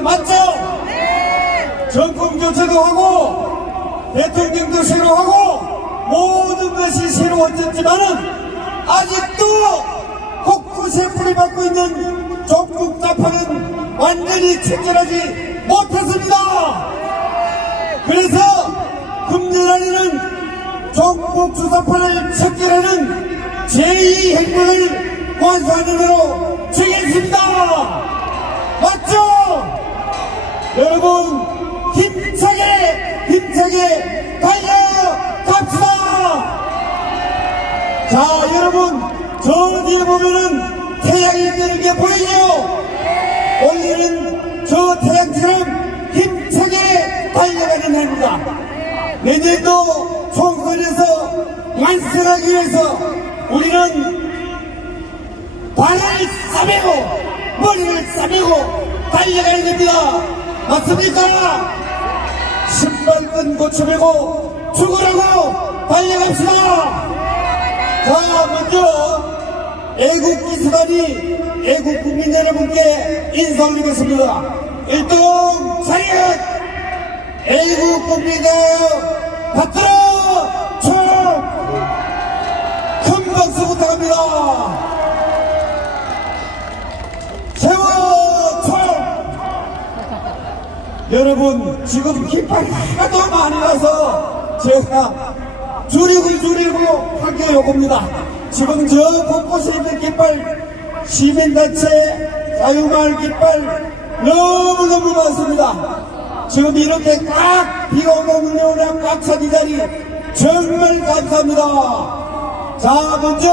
겁니다. 맞죠? 네. 정권 교체도 하고 대통령도 새로 하고 모든 것이 새로워졌지만은 아직도 곳곳에 뿌리박고 있는 종북 좌파는 완전히 체결하지 못했습니다. 그래서 금년안에는 종북 주사파를 체결하는 제2행동을 완수하는 대로 정했습니다. 맞죠? 여러분 힘차게 달려갑시다. 자, 여러분 저 뒤에 보면은 태양이 뜨는 게 보이죠? 오늘은 저 태양처럼 힘차게 달려가는 해입니다. 내년도 총선에서 완성하기 위해서 우리는 발을 싸매고 머리를 싸매고 달려가야 됩니다. 맞습니까? 신발끈 고쳐매고 죽으라고 달려갑시다. 자, 먼저 애국기수단이 애국국민 여러분께 인사 올리겠습니다. 1등 차렷! 애국국민을 받들어 총! 큰 박수 부탁합니다. 세워 총! 여러분 지금 깃발이 하도 많이 나서 제가 줄이고 하게 요겁니다. 지금 저 곳곳에 있는 깃발 시민단체 자유마을 깃발 너무너무 많습니다. 지금 이렇게 꽉 비가 오는 요나 꽉 찬 이 자리 정말 감사합니다. 자, 먼저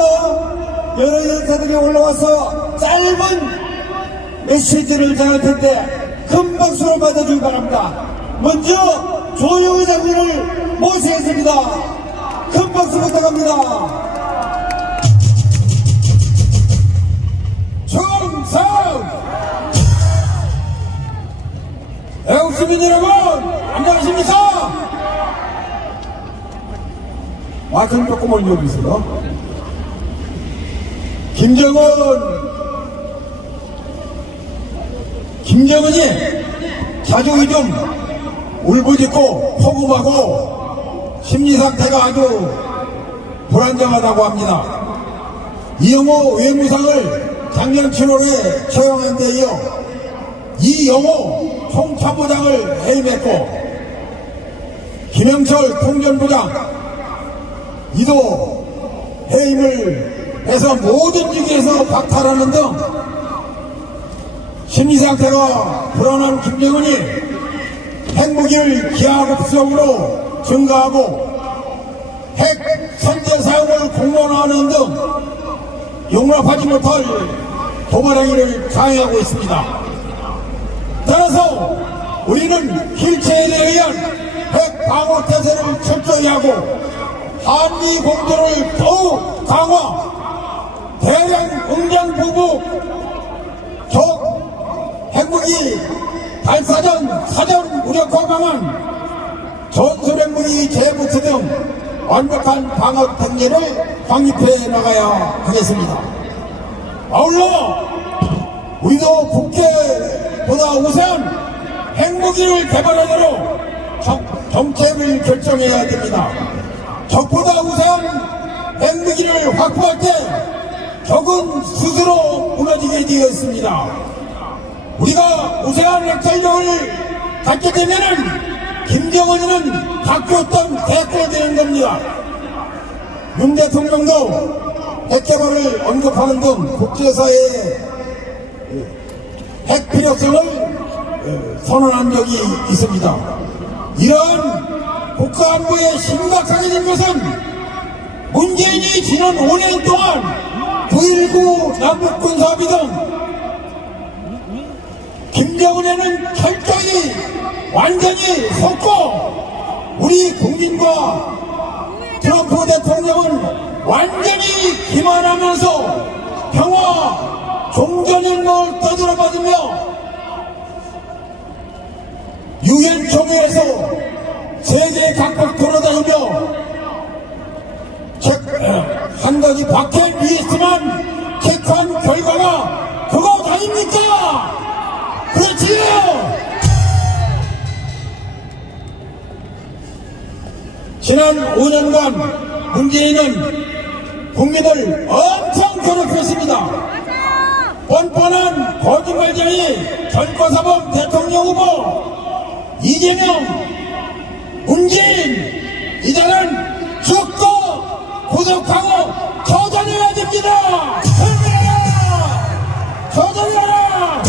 여러 연사들이 올라와서 짧은 메시지를 전할 텐데 큰 박수로 받아주기 바랍니다. 먼저 조영우 장군을 모시겠습니다. 큰 박수 부탁합니다. 충성! 애국시민 여러분 안녕하십니까? 마이크를 조금 올려주세요. 김정은이 자족이 좀 울부짖고 호급하고 심리상태가 아주 불안정하다고 합니다. 이영호 외무상을 작년 7월에 처형한 데 이어 이영호 총참모장을 해임했고 김영철 통전부장 이도 해임을 해서 모든 직위에서 박탈하는 등 심리상태가 불안한 김정은이 핵무기를 기하급수적으로 증가하고 핵 선제 사용을 공론화하는 등 용납하지 못할 도발 행위를 자행하고 있습니다. 따라서 우리는 힐체에 의한 핵 방어 태세를 철저히 하고 한미 공조를 더욱 강화, 대량 응장 부부, 적 핵무기 발사전 사전 무력화 방안, 전술핵무기 재부투 등 완벽한 방어 단계를 확립해 나가야 하겠습니다. 아울러 우리도 북핵보다 우선 핵무기를 개발하도록 정책을 결정해야 됩니다. 적보다 우선 핵무기를 확보할 때 적은 스스로 무너지게 되어 있습니다. 우리가 우세한 핵전력을 갖게 되면은 김정은이는 바뀌었던 대꼴 되는 겁니다. 윤 대통령도 핵개발을 언급하는 등 국제사회의 핵 필요성을 선언한 적이 있습니다. 이러한 국가안보에 심각하게 된 것은 문재인이 지난 5년 동안 9.19 남북군사합의 등 김정은에는 철저히 완전히 속고 우리 국민과 트럼프 대통령은 완전히 기만하면서 평화 종전행동을 떠들어받으며 유엔 총회에서 세계 각국 돌아다니며 한 가지 박해를 위했지만 체크한 결과가 그것 아닙니까? 그렇지요. 지난 5년간 문재인은 국민을 엄청 괴롭혔습니다. 뻔뻔한 거짓말쟁이 전과사범 대통령 후보 이재명, 문재인, 이제는 죽고 구속하고 처단해야 됩니다. 처단해라! 처단해라!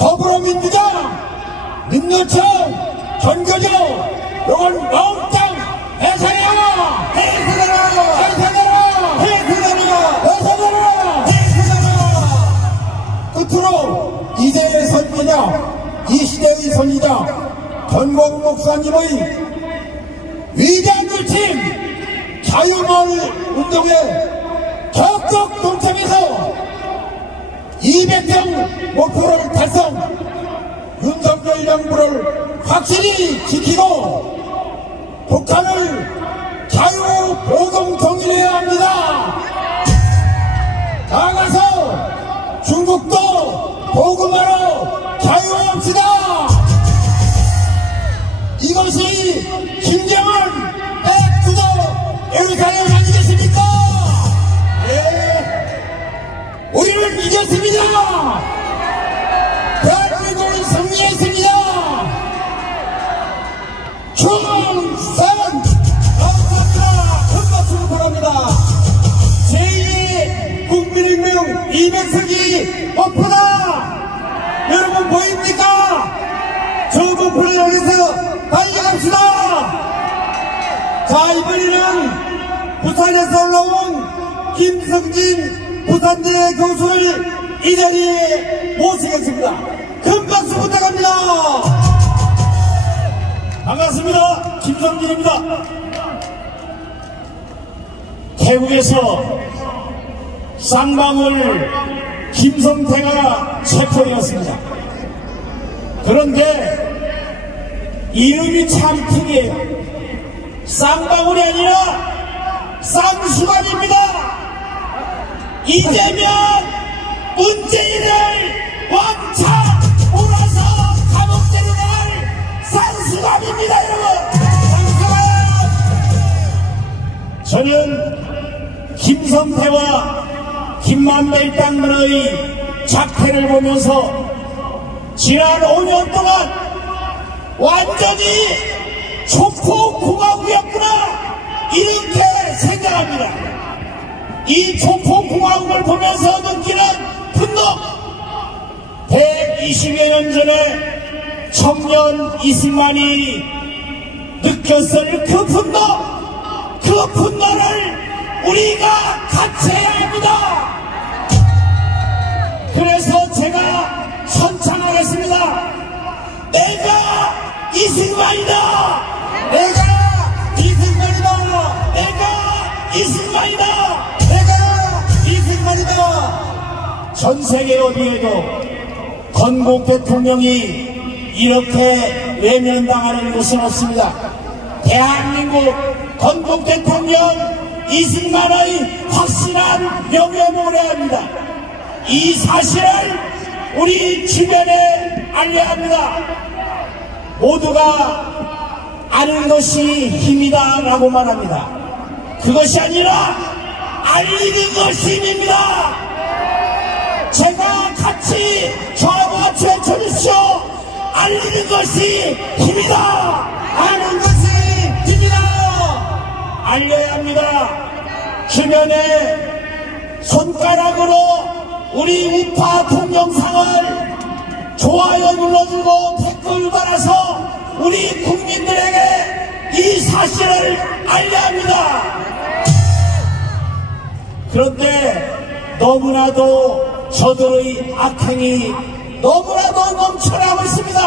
더불어민주당, 민노총, 전교조, 이건 몽땅 해산해라! 해산해라! 해산해라! 해산해라! 해산해라! 끝으로 이세의 선지자, 이 시대의 선지자 전광훈 목사님의 위대한 결심, 자유마을 운동에 적극 동참해서 200명 목표를 달성, 윤석열 정부를 확실히 지키고 북한을 자유보동 통일해야 합니다. 나아가서 중국도 보급하러 자유합시다. 이것이 진정한 백투더 예루살렘 아니겠습니까? 네, 우리는 이겼습니다. 대한민국은 승리했습니다. 충성! 감사합니다. 큰 박수를 바랍니다. 제2 국민혁명 200석이 목표다. 여러분 보입니까? 저 목표를 향해서 달려갑시다. 자, 이번에는 부산에서 올라온 김성진 부산대 교수를 이 자리에 모시겠습니다. 큰 박수 부탁합니다. 반갑습니다. 김성진입니다. 태국에서 쌍방울 김성태가 체포되었습니다. 그런데 이름이 참 특이해요. 쌍방울이 아니라 쌍수감입니다. 이재명, 문재인을 왕창 몰아서 감옥대로 갈 쌍수감입니다, 여러분. 쌍수감. 저는 김성태와 김만배 땅들의 작태를 보면서 지난 5년 동안 완전히 촉포공화국이었구나, 이렇게 생각합니다. 이 촉포공화국을 보면서 느끼는 분노, 120여 년 전에 청년 이승만이 느꼈을 그 분노, 그 분노를 우리가 같이 해야 합니다. 그래서 제가 선창하겠습니다. 내가 이승만이다. 내가 이승만이다. 내가 이승만이다. 내가 이승만이다. 전 세계 어디에도 건국 대통령이 이렇게 외면당하는 곳은 없습니다. 대한민국 건국 대통령 이승만의 확실한 명예를 합니다. 이 사실을 우리 주변에 알려야 합니다. 모두가 아는 것이 힘이다 라고 말합니다. 그것이 아니라 알리는 것이 힘입니다. 제가 같이 저하고 같이 외쳐주십시오. 알리는 것이 힘이다. 아는 것이 힘이다. 알려야 합니다. 주변에 손가락으로 우리 우파 동영상을 좋아요 눌러주고 댓글 달아서 우리 국민들에게 이 사실을 알려야 합니다. 그런데 너무나도 저들의 악행이 너무나도 넘쳐나고 있습니다.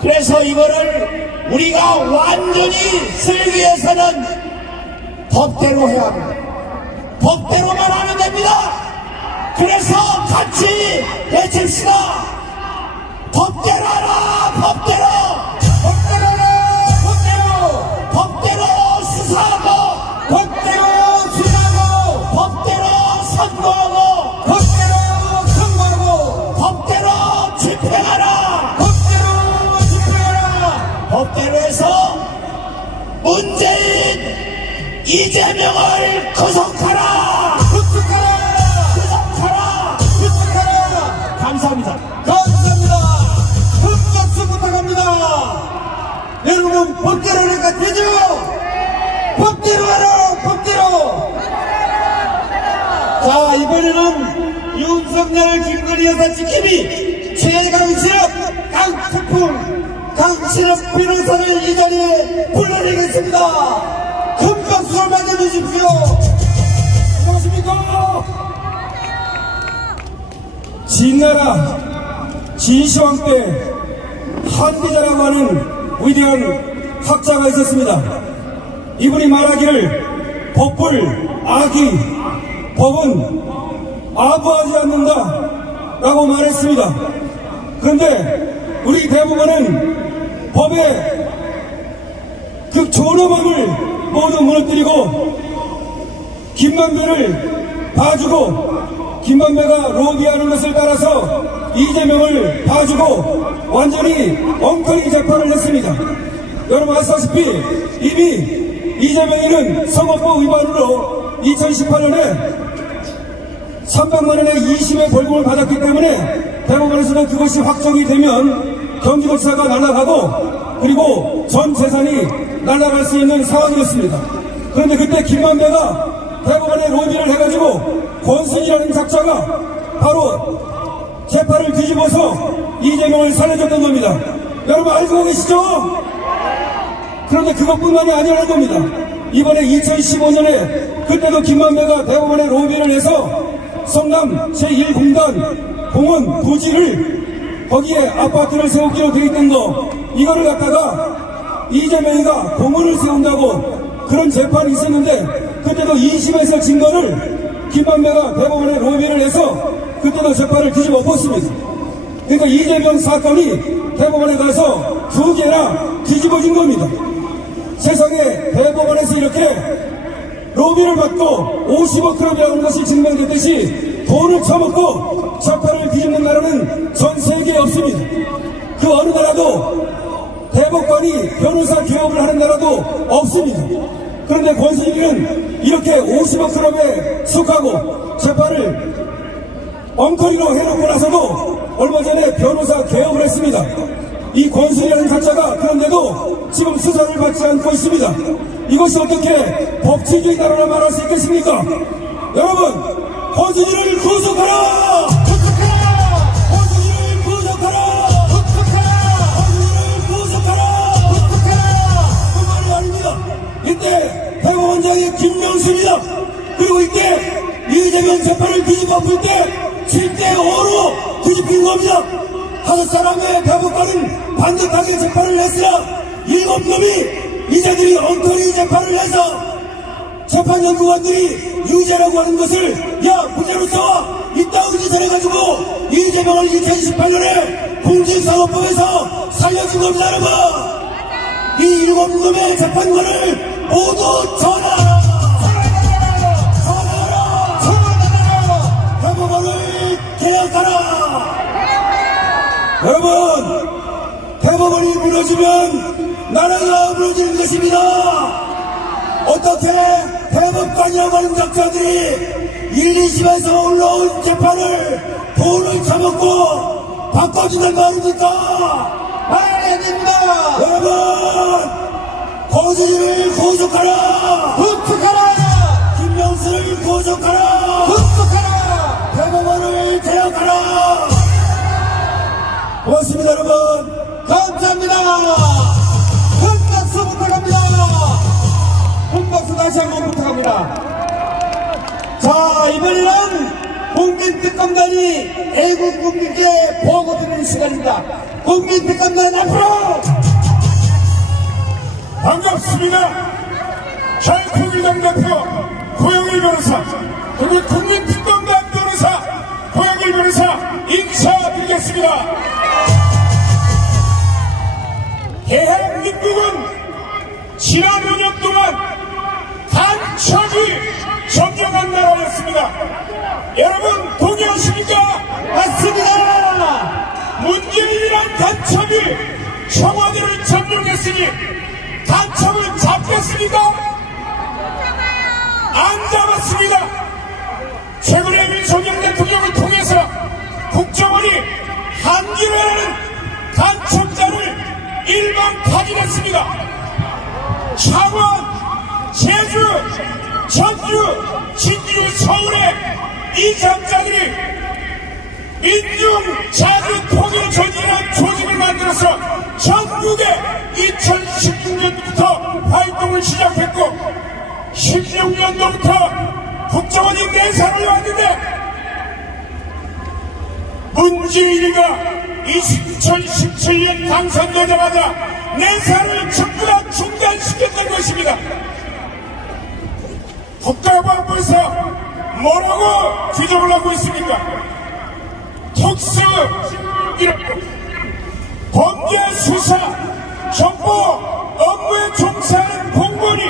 그래서 이거를 우리가 완전히 쓰기 위해서는 법대로 해야 합니다. 법대로만 하면 됩니다. 그래서 같이 외칩시다. 법대로 하라. 법대로. 법대로 하라. 법대로. 법대로 수사하고. 법대로 수사하고. 법대로 선거하고. 법대로 이재명을 구속하라! 구속하라! 구속하라! 감사합니다. 감사합니다. 큰 박수 부탁합니다. 여러분 법대로 하니까 되죠? 법대로 하라! 법대로! 자, 이번에는 윤석열 김건희 여사 지킴이 최강실업 강신업 변호사를 이 자리에 불러내겠습니다. 큰 박수를 맞아주십시오. 안녕하십니까? 진나라 진시황 때 한계자라고 하는 위대한 학자가 있었습니다. 이분이 말하기를 법불 악이 법은 아부하지 않는다 라고 말했습니다. 그런데 우리 대법원은 법의 그 존엄함을 모두 무너뜨리고 김만배를 봐주고 김만배가 로비하는 것을 따라서 이재명을 봐주고 완전히 엉터리 재판을 했습니다. 여러분 아시다시피 이미 이재명이는 선거법 위반으로 2018년에 300만원의 20회 벌금을 받았기 때문에 대법원에서는 그것이 확정이 되면 경기도지사가 날아가고 그리고 전 재산이 날아갈 수 있는 상황이었습니다. 그런데 그때 김만배가 대법원에 로비를 해가지고 권순이라는 작자가 바로 재판을 뒤집어서 이재명을 살려줬던 겁니다. 여러분 알고 계시죠? 그런데 그것뿐만이 아니라는 겁니다. 이번에 2015년에 그때도 김만배가 대법원에 로비를 해서 성남 제1공단 공원 부지를 거기에 아파트를 세우기로 되어 있던 거 이거를 갖다가 이재명이가 공원을 세운다고 그런 재판이 있었는데 그때도 2심에서 진 거를 김만배가 대법원에 로비를 해서 그때도 재판을 뒤집어 엎었습니다. 그러니까 이재명 사건이 대법원에 가서 2개나 뒤집어진 겁니다. 세상에 대법원에서 이렇게 로비를 받고 50억 클럽이라는 것이 증명됐듯이 돈을 처먹고 재판을 뒤집는 나라는 전 세계에 없습니다. 그 어느 나라도 대법관이 변호사 개업을 하는 나라도 없습니다. 그런데 권순일은 이렇게 50억 클럽에 속하고 재판을 엉터리로 해놓고 나서도 얼마 전에 변호사 개업을 했습니다. 이 권순일이라는 가짜가 그런데도 지금 수사를 받지 않고 있습니다. 이것이 어떻게 법치주의 나라라 말할 수 있겠습니까? 여러분, 권순일을 구속하라! 구속하라! 권순일을 구속하라! 구속하라! 권순일을 구속하라! 구속하라! 그 말이 아닙니다. 이때 대법원장이 김명수입니다. 그리고 이때 이재명 재판을 뒤집어 엎을 때 7대5로 뒤집힌 겁니다. 5사람의 대법관은 반듯하게 재판을 했으나 7놈이 이자들이 엉터리 재판을 해서 재판연구관들이 유죄라고 하는 것을 야 무죄로 써와 이따위 짓을 해가지고 이재명을 2018년에 공직선거법에서 살려준 겁니다. 여러분 이 7놈의 재판관을 모두 전화하라. 대법원을 개혁하라. 여러분 대법원이 무너지면 나라가 무너지는 것입니다. 어떻게 대법관이라고 하는 작자들이 1, 2심에서 올라온 재판을 돈을 처먹고 바꿔준단 말입니까? 말해야 됩니다. 여러분 권순일을 구속하라. 구속하라! 김명수를 구속하라. 구속하라! 대법원을 개혁하라. 고맙습니다 여러분. 감사합니다. 큰 박수 부탁합니다. 큰 박수 다시 한번 부탁합니다. 자, 이번에는 국민특검단이 애국 국민께 보고드리는 시간입니다. 국민특검단 앞으로! 반갑습니다. 자유통일당 대표 고영일 변호사 그리고 국민특검단 변호사 고영일 변호사 인사드리겠습니다. 대한민국은 지난 5년 동안 간첩이 점령한 나라였습니다. 여러분 동의하십니까? 맞습니다. 문재인이란 간첩이 청와대를 점령했으니 간첩은 잡겠습니까? 안 잡았습니다. 최근에 윤석열 대통령을 통해서 국정원이 한기회라는 간첩자를 일반 파견했습니다. 창원, 제주, 전주, 진주, 서울에 이 장자들이 민중자주통일조직이라는 조직을 만들어서 전국에 2016년부터 활동을 시작했고 16년도부터 국정원이 내사를 왔는데 문재인이가 2017년 당선되자마자 내사를 전부 다 중단시켰던 것입니다. 국가보안부에서 뭐라고 규정을 하고 있습니까? 특수 범죄 수사 정보 업무에 종사하는 공무원이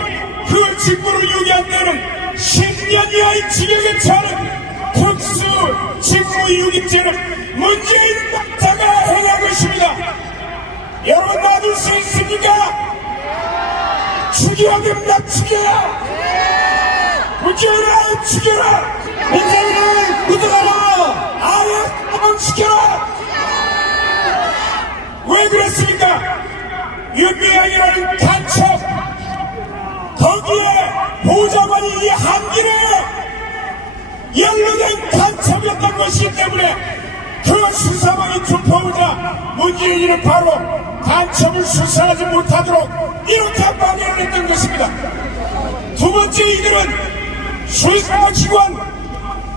그 직무를 유기한 데는 10년 이하의 징역에 처하는 특수 직무유기죄를 문재인 박사가 행한 것입니다. 여러분 놔둘 수 있습니까? 죽여야 죽여야! 문재인을 죽여라! 문재인을 구속하라! 아예 시켜라! 왜 그랬습니까? 윤미향이라는 간첩 거기에 보좌관이 이 한길에 연루된 간첩이었던 것이기 때문에 그 수사망이 좁혀오자 문재인이는 바로 간첩을 수사하지 못하도록 이렇게 방해를 했던 것입니다. 두 번째, 이들은 수사기관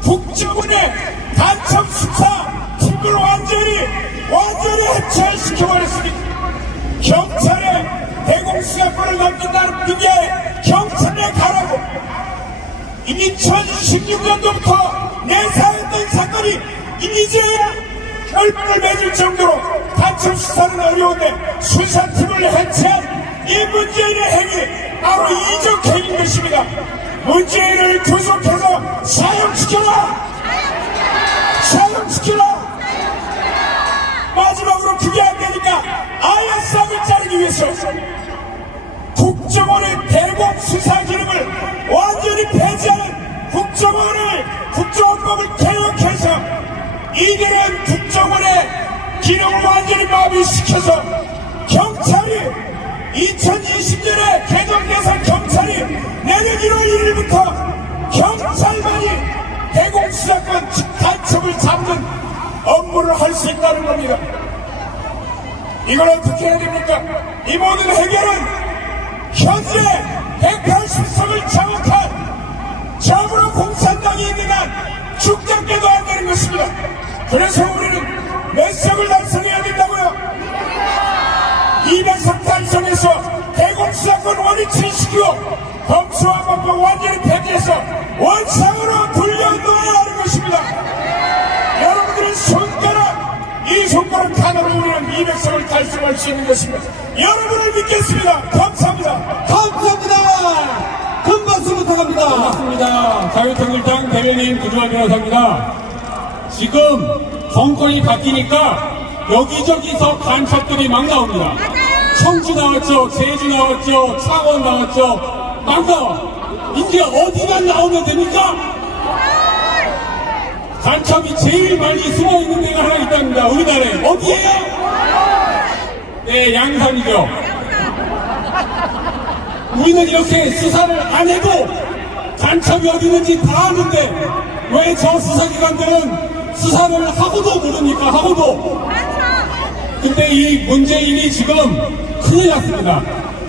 국정원의 간첩 수사 팀을 완전히 해체시켜버렸습니다. 경찰에 대공수사권을 넘긴다는 게 경찰에 가라고 2016년도부터 내사했던 사건이 이제야 결론을 맺을 정도로 간첩 수사는 어려운데 수사팀을 해체한 이 문재인의 행위 바로 이적 행위인 것입니다. 문재인을 구속해서 사형시켜라! 사형시켜라! 마지막으로 그게 안 되니까 아예 싹을 자르기 위해서 국정원의 대공 수사 기능을 완전히 폐지하는 국정원법을 개혁해서 이들은 국정원의 기능을 완전히 마비시켜서 경찰이 2020년에 개정돼서 경찰이 내년 1월 1일부터 경찰만이 대공수사권 간첩을 잡는 업무를 할 수 있다는 겁니다. 이걸 어떻게 해야 됩니까? 이 모든 해결은 현재 180석을 장악한 적으로 공산당이 있는 한 죽잡게도 안 되는 것입니다. 그래서 우리는 몇 석을 달성해야 된다고요? 200석 달성해서 대공수사권 원위치를 시키고 검수완박법 완전히 폐지해서 원상으로 돌려놓아야 하는 것입니다. 여러분들의 이 손가락 하나로 우리는 200석을 달성할 수 있는 것입니다. 여러분을 믿겠습니다. 감사합니다. 감사합니다. 큰 박수 부탁합니다. 반갑습니다. 자유통일당 대변인 구주환 변호사입니다. 지금 정권이 바뀌니까 여기저기서 간첩들이 막 나옵니다. 청주 나왔죠, 제주 나왔죠, 창원 나왔죠, 막 나와. 이제 어디만 나오면 됩니까? 간첩이 제일 많이 숨어있는 데가 하나 있답니다. 우리나라에. 어디에요? 네, 양산이죠. 우리는 이렇게 수사를 안 해도 간첩이 어디 있는지 다 아는데 왜 저 수사기관들은 수사를 하고도 모릅니까? 하고도. 근데 이 문재인이 지금 큰일 났습니다.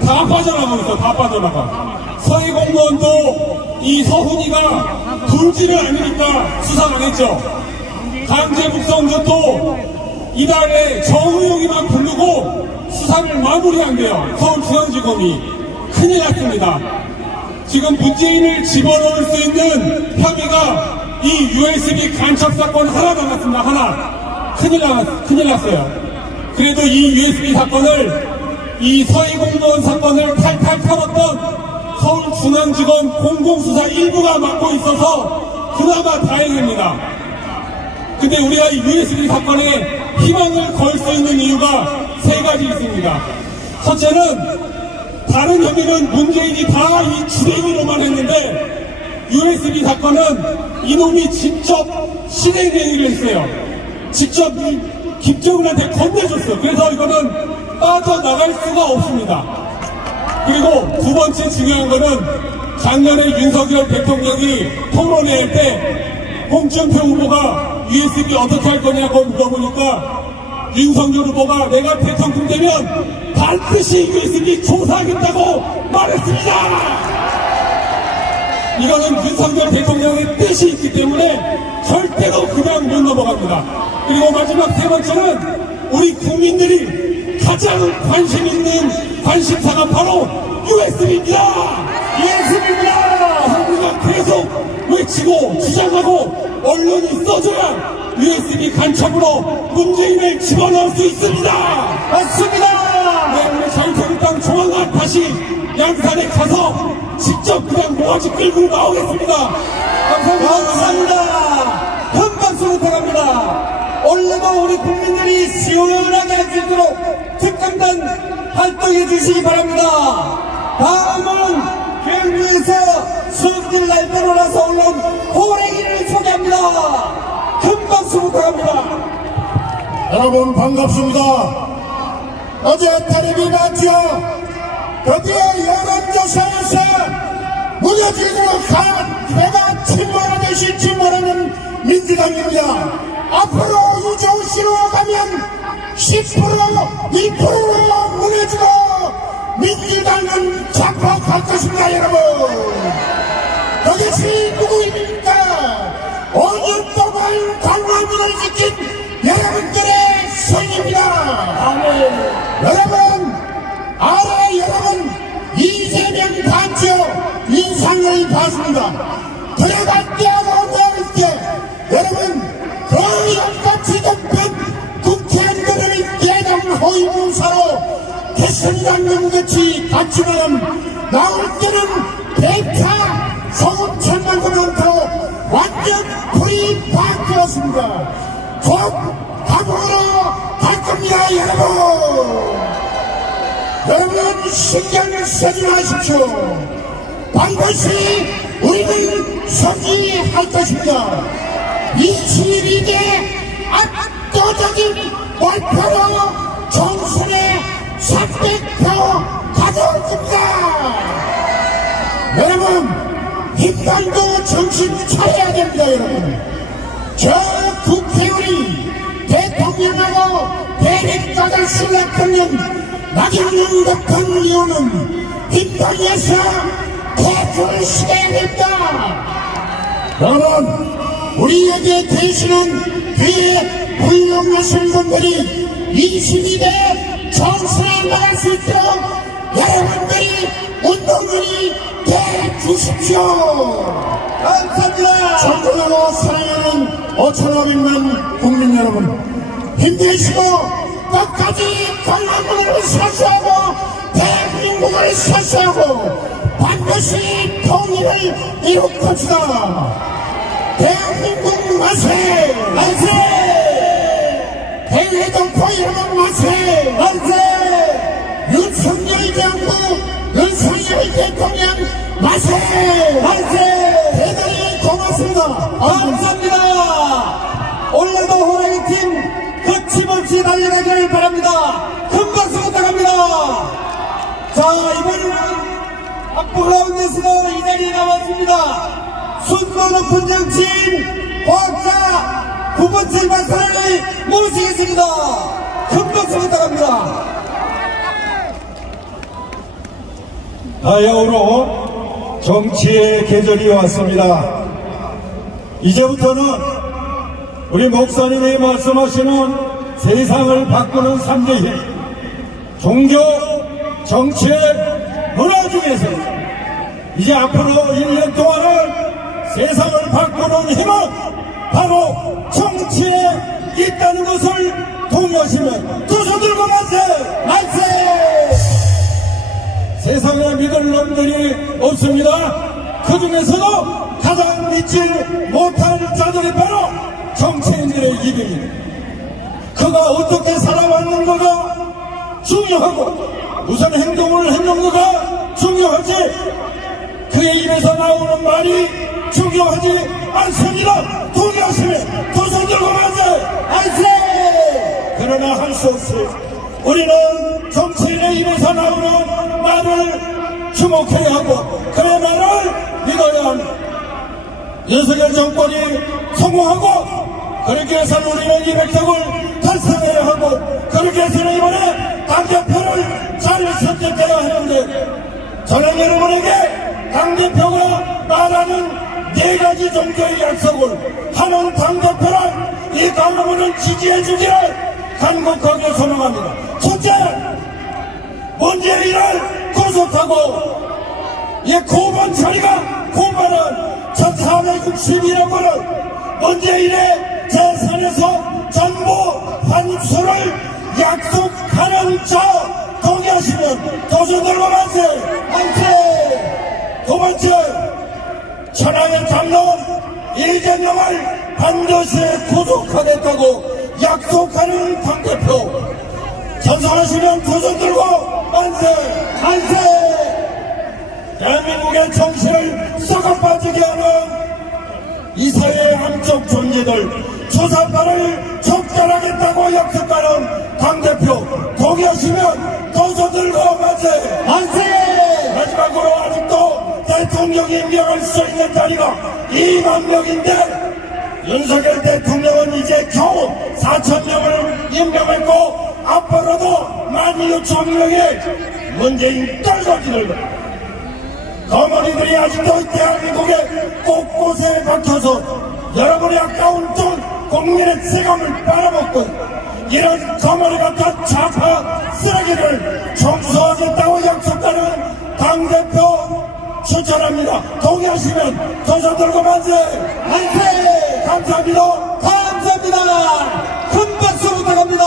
다 빠져나가고 있어. 다 빠져나가. 서해 공무원도 이 서훈이가 돌지를 않으니까 수사 안 했죠. 강제 북송조도 이달에 정의용이만 부르고 수사를 마무리한대요. 서울중앙지검이. 큰일 났습니다. 지금 문재인을 집어넣을 수 있는 혐의가 이 USB 간첩 사건 하나 남았습니다. 하나. 큰일 났어요. 그래도 이 USB 사건을, 이 서해 공무원 사건을 탈탈 털었던 서울중앙지검 공공수사 1부가 맡고 있어서 그나마 다행입니다. 근데 우리가 이 USB 사건에 희망을 걸 수 있는 이유가 세 가지 있습니다. 첫째는 다른 혐의는 문재인이 다 이 주댕이로만 했는데 USB 사건은 이놈이 직접 실행행위를 했어요. 직접 김정은한테 건네줬어요. 그래서 이거는 빠져나갈 수가 없습니다. 그리고 두 번째 중요한 거는 작년에 윤석열 대통령이 토론회 할 때 홍준표 후보가 USB 어떻게 할 거냐고 물어보니까 윤석열 후보가 내가 대통령 되면 반드시 USB 조사하겠다고 말했습니다. 이거는 윤석열 대통령의 뜻이 있기 때문에 절대로 그냥 못 넘어갑니다. 그리고 마지막 세 번째는 우리 국민들이 가장 관심 있는 관심사가 바로 USB입니다. USB입니다. 우리가 계속 외치고 주장하고 언론이 써줘야 USB 간첩으로 문재인을 집어넣을 수 있습니다. 맞습니다. 네, 우리 자유한국당 조만간 다시 양산에 가서 직접 그냥 모아지 끌고 나오겠습니다. 감사합니다. 큰 박수 부탁합니다. 원래도 우리 국민들이 시원하게 할 수 있도록 특감단 활동해 주시기 바랍니다. 다음은 경주에서 수업질 날짜로 나서 올라온 호랭이를 소개합니다. 큰 박수 부탁합니다. 여러분 반갑습니다. 어제 텔레비 봤죠? 드디어 여론조사에서 무너지도록 배가 침몰하듯이 침몰하는 민주당입니다. 앞으로 이정시로 가면 10%, 2%로 무너지고 민주당은 장악할 것입니다. 여러분, 그것이 누구입니까? 5년 동안 강화문을 지킨 여러분들의 손입니다. 여러분 여러분 이재명 봤죠? 인상을 봤습니다. 들어갈 때하고 나올 때 여러분 거역같이 높은 국회의원들을 대당 호위무사로 개선장군 같이 갔지만 나올 때는 대파 소금 천만도 많고 완전 불이 바뀌었습니다. 곧 감옥으로 갈 겁니다. 여러분 신경을 쓰지 마십시오. 반드시 우리는 서기할 것입니다. 21대 압도적인 몰표로 총선에 300표 가져올 겁니다. 여러분 힘들도 정신 차려야 됩니다. 여러분 저 국회의원이 대통령하고 대립각을 술락하는 나경원 같은 이유는 힘들어서 대표를 시켜야 됩니다. 여러분 우리에게 계시는 뒤에 훌륭하신 분들이 22대 총선에 나갈 수 있도록 여러분들이 운동들이 대주십시오. 감사합니다. 존경하고 사랑하는 5,500만 국민 여러분 힘내시고 끝까지 강화문을 사수하고 대한민국을 사수하고 반드시 통일을 이룰 것이다. 대한민국 만세! 만세! 대외동포 여러분 만세! 만세! 윤석열 정부, 윤석열 대통령 만세! 만세! 대단히 고맙습니다. 감사합니다. 오늘도 호랑이팀 거침없이 달려가기를 바랍니다. 큰 박수 부탁합니다. 자, 이번에는 학부 가운데서도 이 자리에 나왔습니다. 순도 높은 정치인 과학자 9번째 박사를 모시겠습니다. 큰 박수 부탁합니다. 다야오로 정치의 계절이 왔습니다. 이제부터는 우리 목사님이 말씀하시는 세상을 바꾸는 3대 힘, 종교, 정치, 문화 중에서 이제 앞으로 1년 동안은 세상을 바꾸는 힘은 바로 정치에 있다는 것을 동의하시면 두 손 들고 만세! 만세! 세상에 믿을 놈들이 없습니다. 그 중에서도 가장 믿지 못할 자들이 바로 정치인들의 입입니다. 그가 어떻게 살아왔는가가 중요하고 무슨 행동을 했는가가 중요하지 그의 입에서 나오는 말이 존경하지 않습니다. 동의하시면 두 손 들고 만세! 그러나 할 수 없어요. 우리는 정치인의 입에서 나오는 말을 주목해야 하고 그의 말을 믿어야 합니다. 윤석열 정권이 성공하고 그렇게 해서는 우리는 200석을 달성해야 하고 그렇게 해서는 이번에 당대표를 잘 선택해야 하는데 저는 여러분에게 당대표가 말하는 4가지 정도의 약속을 하는 당대표를 이 강화문은 지지해주기를 간곡하게 소망합니다. 첫째, 문재인을 구속하고 이 고반 처리가 고반은 1461억 원을 문재인의 재산에서 전부 환수를 약속하는 자 동의하시면 도전 들고 만세! 두 번째, 천하의 장로 이재명을 반드시 구속하겠다고 약속하는 당대표 전선하시면 두 손 들고 만세! 대한민국의 정신을 썩어 빠지게 하는 이 사회의 한쪽 존재들 조사파를 척결하겠다고 약속하는 당대표 동의하시면 두 손 들고 만세! 마지막으로 아직도 대통령이 임명할 수 있는 자리가 2만 명인데 윤석열 대통령은 이제 겨우 4,000명을 임명했고 앞으로도 16,000명의 문재인 떨거지를 거머리들이 아직도 대한민국의 곳곳에 박혀서 여러분의 아까운 돈 국민의 세금을 빨아먹고 이런 거머리 같은 좌파 쓰레기를 청소하겠다고 약속하는 당대표 추천합니다. 동의하시면 두 손 들고 만세! 감사합니다. 큰 박수 부탁합니다.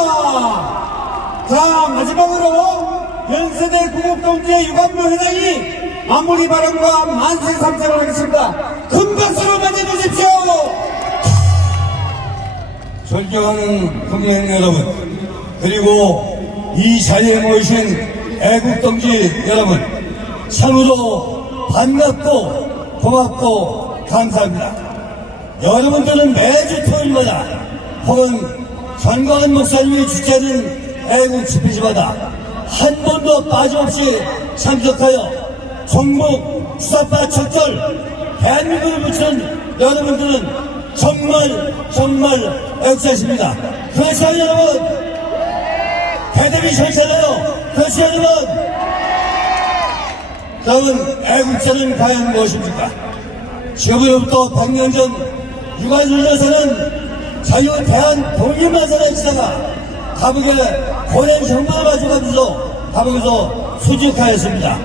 자, 마지막으로 연세대 구국동지의 유관부 회장이 마무리 발언과 만세 삼창을 하겠습니다. 큰 박수로 맞이해주십시오. 존경하는 국민 여러분, 그리고 이 자리에 모이신 애국동지 여러분, 참으로 반갑고 고맙고 감사합니다. 여러분들은 매주 토요일마다 혹은 전광훈 목사님이 주최하는 애국 집회지마다 한 번도 빠짐없이 참석하여 종북 수사파 척결 대한민국을 붙이는 여러분들은 정말 애국자십니다. 그렇죠 여러분? 대대비 전체잖아요. 그렇죠 여러분? 여러분, 애국자는 과연 무엇입니까? 지금으로부터 100년 전 유관순 여사는 자유 대한 독립만세를 치다가 감옥에 고된 형벌을 맞이하면서 감옥에서 수직하였습니다.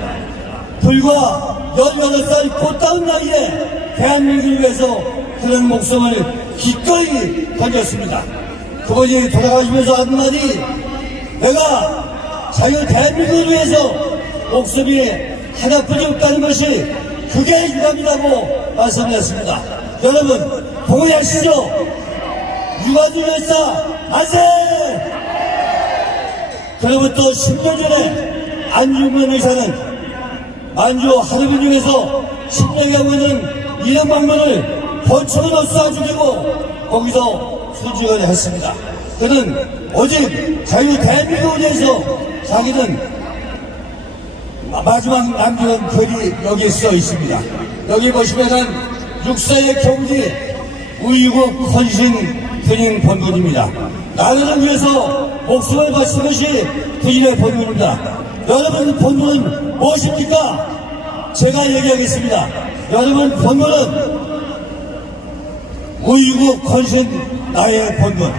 불과 18살 꽃다운 나이에 대한민국을 위해서 그런 목숨을 기꺼이 던졌습니다. 그분이 돌아가시면서 한 말이 내가 자유 대한민국을 위해서 목숨이 하나뿐이 없다는 것이 그게 유감이라고 말씀드렸습니다. 여러분 동의하시죠? 유관순 여사 만세! 그로부터 10년 전에 안중근 의사는 만주 하루빈중에서 10년에 오는 이명박문을 권총으로 쏴 죽이고 거기서 수직을 했습니다. 그는 오직 자유 대한민국을 위해서 자기는 마지막 남기는 글이 여기 써 있습니다. 여기 보시면은 육사의 경지 우이국 헌신 군인 본분입니다. 나라를 위해서 목숨을 바친 것이 군인의 본분입니다. 여러분 본분은 무엇입니까? 제가 얘기하겠습니다. 여러분 본분은 우이국 헌신 나의 본분,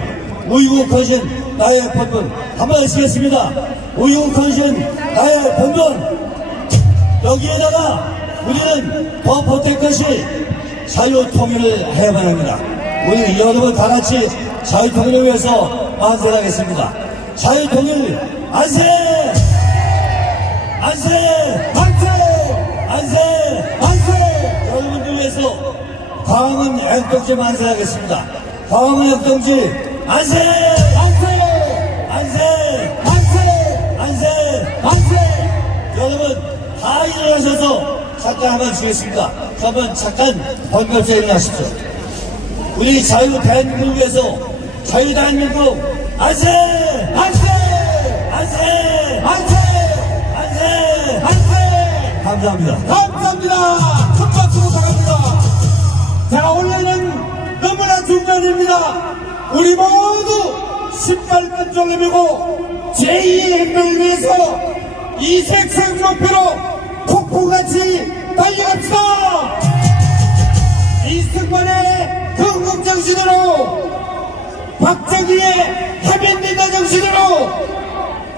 우이국 헌신 나의 본분 한번 하시겠습니다. 우이국 헌신 나의 본분. 여기에다가 우리는 더 보탤 것이 자유통일을 해야만 합니다. 우리 여러분 다같이 자유통일을 위해서 만세를 하겠습니다. 자유통일 만세! 만세! 만세! 만세! 만세! 여러분들 위해서 광화문 애국동지 만세 하겠습니다. 광화문 애국동지 만세! 만세! 만세! 만세! 만세! 만세! 여러분 다 일어나셔서 잠깐 한번 주겠습니다. 한번 잠깐 번갑자 일어나십시오. 우리 자유 대한민국을 위해서 자유 대한민국 안세! 안세! 안세! 안세! 안세! 안세! 감사합니다. 감사합니다. 큰 박수로 나갑니다. 자, 오늘은 너무나 중요합니다. 우리 모두 신발 끈적임이고 제2의 혁명을 위해서 이색상 목표로 폭풍같이 달려갑시다. 이승만의 건국정신으로 박정희의 해변민다 정신으로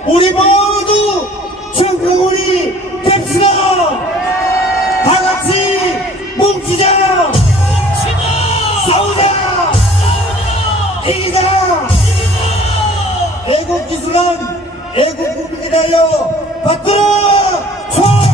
우리 모두 중국이 됩시다. 다같이 뭉치자. 싸우자. 이기자. 애국기술은 애국국민에 달려 받들어 총